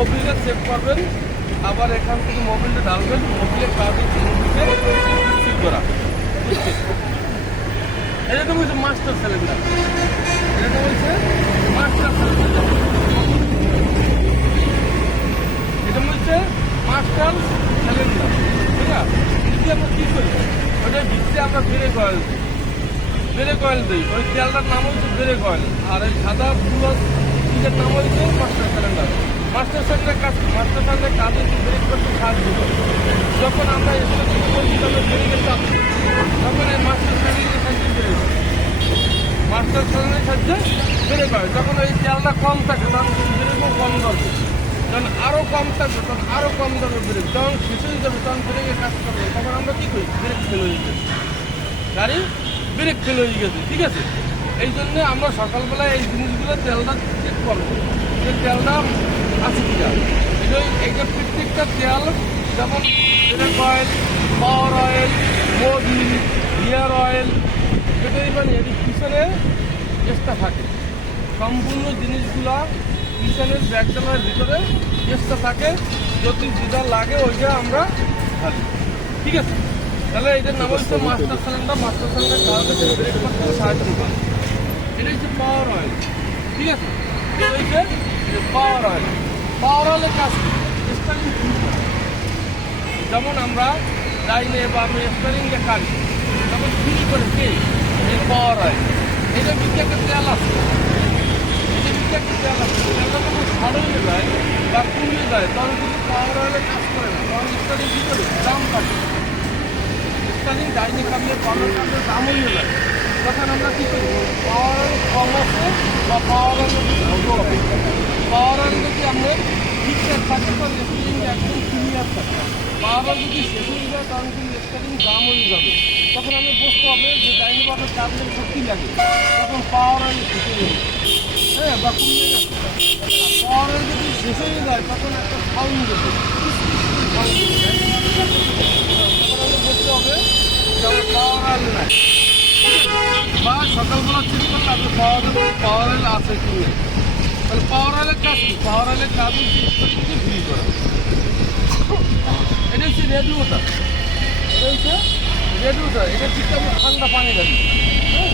মোবিলে check করবেন, আবার এখান থেকে মোবিলটা ঢালবেন, মোবিলের কাজ হচ্ছে ইঞ্জিনকে ঠিক করা। এটা তো বলছে মাস্টার সিলিন্ডার, এটা তো বলছে মাস্টার সিলিন্ডার, এটা বলছে মাস্টার সিলিন্ডার। ঠিক আছে, যদি আমরা কী করি, ওইটার ভিতরে আমরা ব্রেক অয়েল দিই, ব্রেক অয়েল দিই, ওই তেলটার নাম হচ্ছে ব্রেক অয়েল, আর এই সাদা পুরো ইঞ্জিনের নাম হচ্ছে মাস্টার সিলিন্ডার। মাস্টার সিলিন্ডার কাজ, মাস্টার সিলিন্ডার কাজ হচ্ছে ব্রেক করতে সাহায্য করে। যখন আমরা স্টেশন করছি তখন ব্রেকের চাপ দিই, তখন এই মাস্টার সিলিন্ডারের সাহায্যে ব্রেক হয়, মাস্টার সিলিন্ডারের সাহায্যে ব্রেক হয়। যখন ওই তেলটা কম থাকে তখন ব্রেকও কম দরকার, যখন আরও কম থাকবে তখন আরও কম দরকার ব্রেক, যখন শেষ হয়ে যাবে তখন ব্রেকের কাজ করবে, তখন আমরা কী করি, ব্রেক ফেল হয়ে গেছে, গাড়ি ব্রেক ফেল হয়ে গেছে। ঠিক আছে, এই জন্যে আমরা সকালবেলায় এই জিনিসগুলো তেলটা চেক করবো যে তেলটা আছে কিনা। এইটা প্রত্যেকটা তেল, যেমন ব্রেক অয়েল, পাওয়ার অয়েল, মোবিল, গিয়ার অয়েল, এটাই মানে এটি পিছনে এক্সট্রা থাকে, সম্পূর্ণ জিনিসগুলা পিছনের ব্যাগডালার ভিতরে এক্সট্রা থাকে, যদি যেটা লাগে ওইটা আমরা ঢালি। ঠিক আছে, তাহলে এটার নাম হচ্ছে মাস্টার সিলিন্ডার। মাস্টার সিলিন্ডার কাজে ব্রেক করতে সাহায্য করে। এটা হচ্ছে পাওয়ার অয়েল। ঠিক আছে, এটা হচ্ছে পাওয়ার অয়েল। পাওয়ার অয়েলের কাজ স্টারিং, যেমন আমরা লাইনে বা আমি স্টারিংয়ে কাটি, তখন ফ্রি করে কে এই পাওয়ার অয়েল, এটা ভিতরে একটা তেল আছে, এটা ভিতরে একটা তেল আছে, তেলটা যখন ছাড়িয়ে যায় বা কমিয়ে যায় তখন কিন্তু পাওয়ার অয়েলের কাজ করে না, তখন স্টারিং কী করে দাম কাটে, স্টারিং ডাইনি কাটলে পাওয়ার কাটলে দাম হয়ে যায়। তখন আমরা কী করি, পাওয়ার অয়েল কম আছে বা পাওয়ার অয়েল যদি ভালো হবে, পাওয়ার অয়েল যদি আমরা ঠিকঠাক থাকে তখন স্টারিং একদম ক্লিয়ার থাকে। পাওয়ার অয়েল যদি শেষ হয়ে যায় তখন কিন্তু স্টারিং দাম হয়ে যাবে, তখন আমরা বুঝতে হবে যে ডাইনি বাপের চার্জের শক্তি লাগে, তখন পাওয়ার অয়েল শেষ হয়ে যাবে, হ্যাঁ, বা কমিয়ে যাচ্ছে। আর পাওয়ার অয়েল যদি শেষ হয়ে যায় তখন একটা সাউন্ড দেবে, বুঝতে হবে যে আমার পাওয়ার অয়েল নাই, বা সকালবেলা চেক করলে আপনি পাওয়ার অয়েল আছে কি নেই। তাহলে পাওয়ার অয়েলের কাজ কি, পাওয়ার অয়েলের কাজ হচ্ছে স্টারিংকে ফ্রি করা। এটা হচ্ছে রেডিওটার, এটা হচ্ছে রেডিওটার, এটা ঠিক আমরা ঠান্ডা পানি গাড়ি, হ্যাঁ,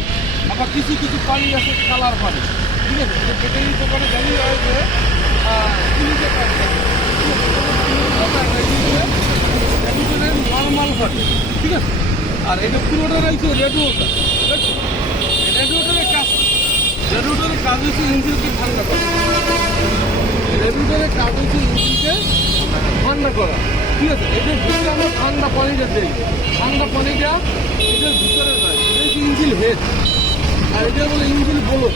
আবার কিছু কিছু পানি আছে কালার পানি। ঠিক আছে, এটা ব্যাটারি দোকানে গাড়ি হয়েছে নর্মাল পানি। ঠিক আছে, আর এটা পুরোটা রয়েছে রেডিওটার। রেডিওটারের কাজ, রেডিওটারের কাজ হচ্ছে ইঞ্জিনকে ঠান্ডা করা, রেডিওটারের কাজ হচ্ছে ইঞ্জিনকে ঠান্ডা করা। ঠিক আছে, এটার ভিতরে আমরা ঠান্ডা পানিটা দিই, ঠান্ডা পানিটা এটার ভিতরে যায়, এটা হচ্ছে ইঞ্জিন হেড, আর এটা বলে ইঞ্জিন বলো।